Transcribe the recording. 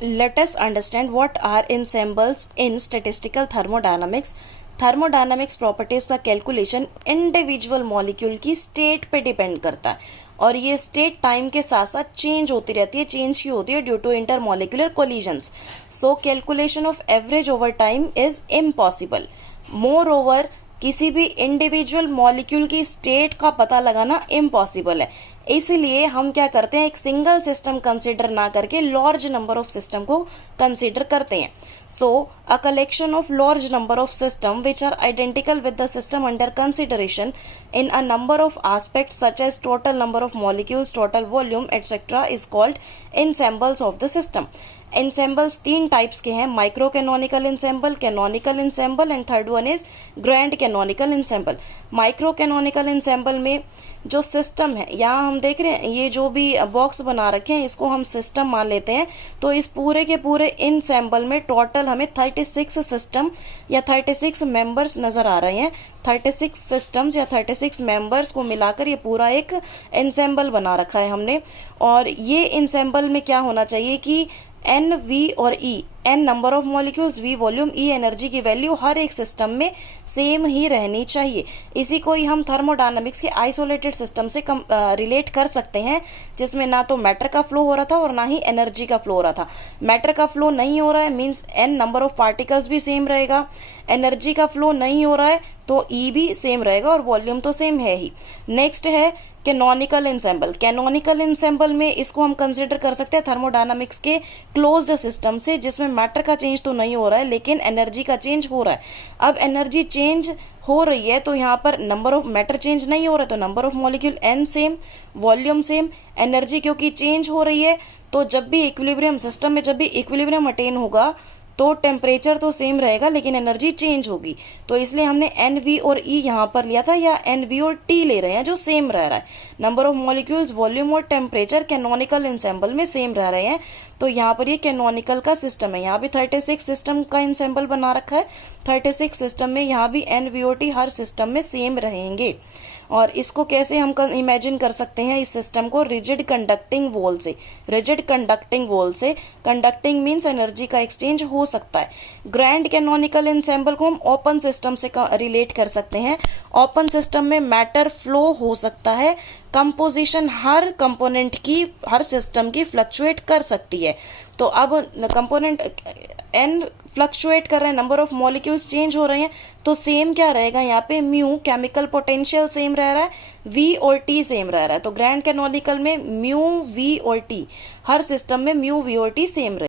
Let us understand what are ensembles in statistical thermodynamics. Thermodynamics properties का calculation individual molecule की state पे depend करता है और ये स्टेट टाइम के साथ साथ चेंज होती रहती है। चेंज क्यों होती है? Due to intermolecular collisions. So calculation of average over time is impossible. Moreover किसी भी इंडिविजुअल मॉलिक्यूल की स्टेट का पता लगाना इम्पॉसिबल है। इसीलिए हम क्या करते हैं, एक सिंगल सिस्टम कंसिडर ना करके लार्ज नंबर ऑफ सिस्टम को कंसिडर करते हैं। So a collection of large number of system which are identical with the system under consideration in a number of aspects such as total number of molecules, total volume, etc. is called ensembles of the system. ensembles तीन types के हैं, micro canonical ensemble, canonical ensemble and third one is grand canonical ensemble. Micro canonical ensemble में जो system है, यहाँ हम देख रहे हैं ये जो भी बॉक्स बना रखे हैं इसको हम सिस्टम मान लेते हैं। तो इस पूरे के पूरे ensemble में टोटल हमें 36 सिस्टम या 36 मेंबर्स नज़र आ रहे हैं। 36 सिस्टम्स या 36 मेंबर्स को मिलाकर ये पूरा एक ensemble बना रखा है हमने। और ये ensemble में क्या होना चाहिए कि एन, वी और E, N number of molecules, V volume, E energy की वैल्यू हर एक सिस्टम में सेम ही रहनी चाहिए। इसी को ही हम थर्मोडायनामिक्स के आइसोलेटेड सिस्टम से रिलेट कर सकते हैं, जिसमें ना तो मैटर का फ्लो हो रहा था और ना ही एनर्जी का फ्लो हो रहा था। मैटर का फ्लो नहीं हो रहा है means N number of particles भी सेम रहेगा, एनर्जी का फ्लो नहीं हो रहा है तो ई भी सेम रहेगा और वॉल्यूम तो सेम है ही। नेक्स्ट है कैनोनिकल ensemble। कैनोनिकल ensemble में इसको हम कंसिडर कर सकते हैं थर्मोडायनामिक्स के क्लोज्ड सिस्टम से, जिसमें मैटर का चेंज तो नहीं हो रहा है लेकिन एनर्जी का चेंज हो रहा है। अब एनर्जी चेंज हो रही है तो यहाँ पर नंबर ऑफ मैटर चेंज नहीं हो रहा है तो number of molecule N same, volume same, energy क्योंकि चेंज हो रही है तो जब भी इक्विलिब्रियम सिस्टम में जब भी इक्विलिब्रियम अटेन होगा तो टेम्परेचर तो सेम रहेगा लेकिन एनर्जी चेंज होगी। तो इसलिए हमने एन, वी और ई यहाँ पर लिया था, या एन, वी और टी ले रहे हैं जो सेम रह रहा है। नंबर ऑफ मॉलिक्यूल्स, वॉल्यूम और टेम्परेचर कैनोनिकल ensemble में सेम रह रहे हैं। तो यहाँ पर ये कैनोनिकल का सिस्टम है। यहाँ भी 36 सिस्टम का ensemble बना रखा है। 36 सिस्टम में यहाँ भी एन, वी और टी हर सिस्टम में सेम रहेंगे। और इसको कैसे हम इमेजिन कर सकते हैं, इस सिस्टम को रिजिड कंडक्टिंग वॉल से। रिजिड कंडक्टिंग वॉल से, कंडक्टिंग मीन्स एनर्जी का एक्सचेंज हो सकता है। ग्रैंड कैनोनिकल ensemble को हम ओपन सिस्टम से रिलेट कर सकते हैं। ओपन सिस्टम में मैटर फ्लो हो सकता है, कंपोजिशन हर कंपोनेंट की, हर सिस्टम की फ्लक्चुएट कर सकती है। तो अब कंपोनेंट एन फ्लक्चुएट कर रहे हैं, नंबर ऑफ मॉलिक्यूल्स चेंज हो रहे हैं तो सेम क्या रहेगा यहाँ पे, म्यू केमिकल पोटेंशियल सेम रह रहा है, वी और टी सेम रह रहा है। तो ग्रैंड कैनोनिकल में म्यू, वी और टी, हर सिस्टम में म्यू, वी और टी सेम रहे।